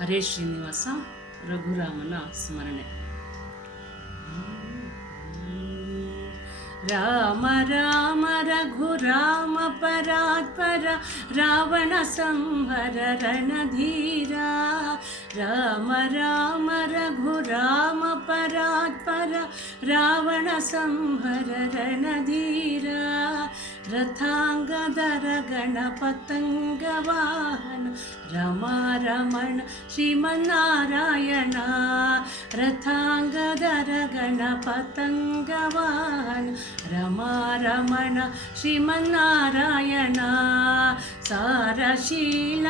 ಹರೇ ಶ್ರೀನಿವಾಸ, ರಘುರಾಮನ ಸ್ಮರಣೆ. ರಾಮ ರಾಮ, ರಘುರಾಮ ಪರಾತ್ಪರ ರಾವಣ ಸಂಹರ ರಣಧೀರ. ರಾಮ ರಾಮ, ರಘುರಾಮ ಪರಾತ್ಪರ ರಾವಣ ಸಂಹರ ರಣಧೀರ. ರಥಾಂಗದರ गङ्गधर गणपतङ्गवाहन रमारमण श्रीमन्नारायण रथाङ्गधर गणपतङ्गवाहन रमारमण श्रीमन्नारायण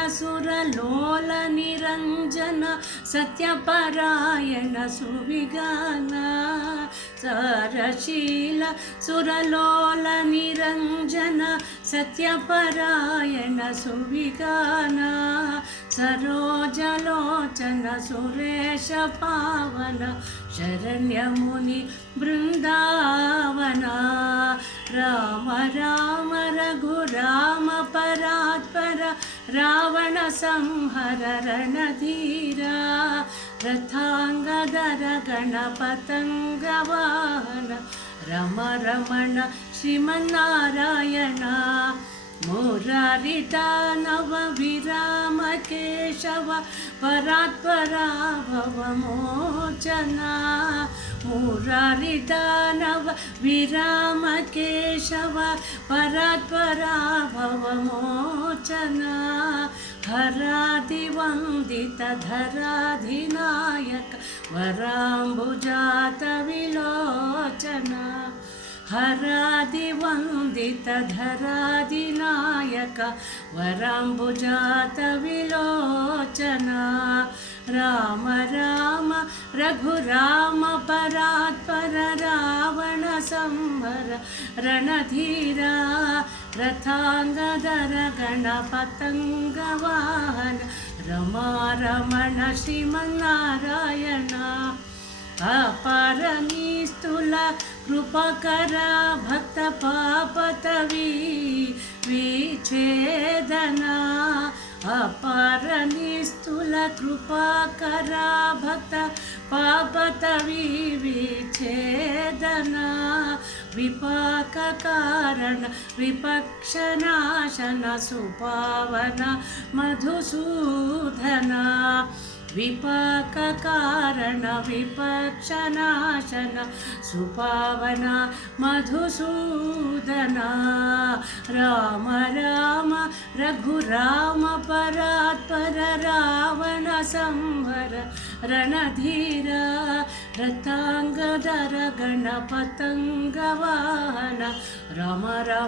సురలోల నిరంజన సత్యపరాయణ సువిగాన. సారశీల సురలోల నిరంజన సత్యపరాయణ సువిగాన. సరోజలోచన సురేష పావన శరణ్యముని బృందావన. రామ రామ ರಾವಣ ಸಂಹರ ರಣಧೀರ ರಥಾಂಗಧರ ಗಣಪತಂಗವಾಹನ ರಮ ರಮಣ ಶ್ರೀಮನ್ನಾರಾಯಣ ಮುರಾರಿತಾನವ ವಿರಾಮ ಕೇಶವ ಪರಾತ್ಪರಾಭವ ಮೋಚನ. मुरारिदानव विरामकेशव परात्पराभवमोचना। हरादिवन्दितधराधिनायक वराम्बुजातविलोचना। हरादिवन्दितधराधिनायक తారక వరాంబుజాత విలోచన. రామ రామ రఘురామ పరాత్పర రావణ సంవర రణధీర రథాంగధర గణపతంగవాహన రమా రమణ శ్రీమన్నారాయణ अपरमीस्तुल कृपकरा भक्तपापतवी విచేదనా అపరనిస్తుల కృపాకరాభత పాపతవి విచేదనా విపాకకారణ విపక్షనాశన సుపావన మధుసూదనా ಕೃಪಾಕರ ಭಕ್ತ ಪಾಪತವಿ ವಿಚ್ಛೇದನ ವಿಪಾಕ ಕಾರಣ ವಿಪಕ್ಷನಾಶನ ಸುಪಾವನ ಮಧುಸೂದನ ವಿಪಾಕ ಕಾರಣ ವಿಪಕ್ಷನಾಶನ ಸುಪಾವನ ಮಧುಸೂದನ ರಾಮ ರಾಮ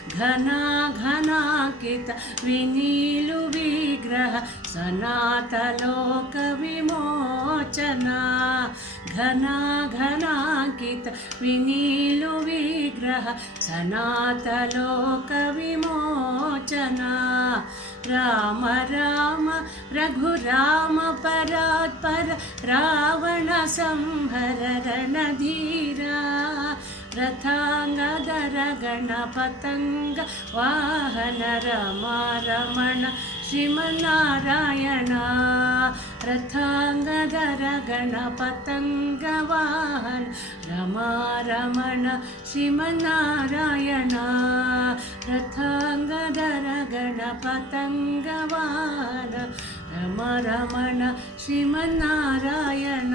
घना घनाकित विनीलु विग्रह सनातलोकविमोचना। घना घनाकित विनीलुविग्रह सनातलोकविमोचना। राम राम रघुराम परात्पर परात् रणधीरा। ರಮಾವರ ವಿನಾಯಕಾಂಕಿತ ವಾಹನ ಘನ ಘನಾಂಕಿತ ವಿನೀಲು ವಿಗ್ರಹ ಸನಾತ ಲೋಕ ವಿಮೋಚನ ಘನ ಘನಾಂಕಿತ ವಿನೀಲು ವಿಗ್ರಹ ಸನಾತ ಲೋಕ ವಿಮೋಚನ ರಾಮ ರಾಮ ರಘುರಾಮ ಪರಾತ್ಪರ ರಾವಣ ಸಂಹರ ರಣಧೀರ ರಥಾಂಗದರ ಗಣಪತಂಗ ವಾಹನ ರಮ ರಮಣ ಶ್ರೀಮನ್ನಾರಾಯಣ ರಥಾಂಗದರ ಗಣಪತಂಗ ವಾಹನ ರಮ ರಮಣ ಶ್ರೀಮನ್ನಾರಾಯಣ ರಥಾಂಗದರ ಗಣಪತಂಗ ವಾಹನ ರಮ ರಮಣ ಶ್ರೀಮನ್ನಾರಾಯಣ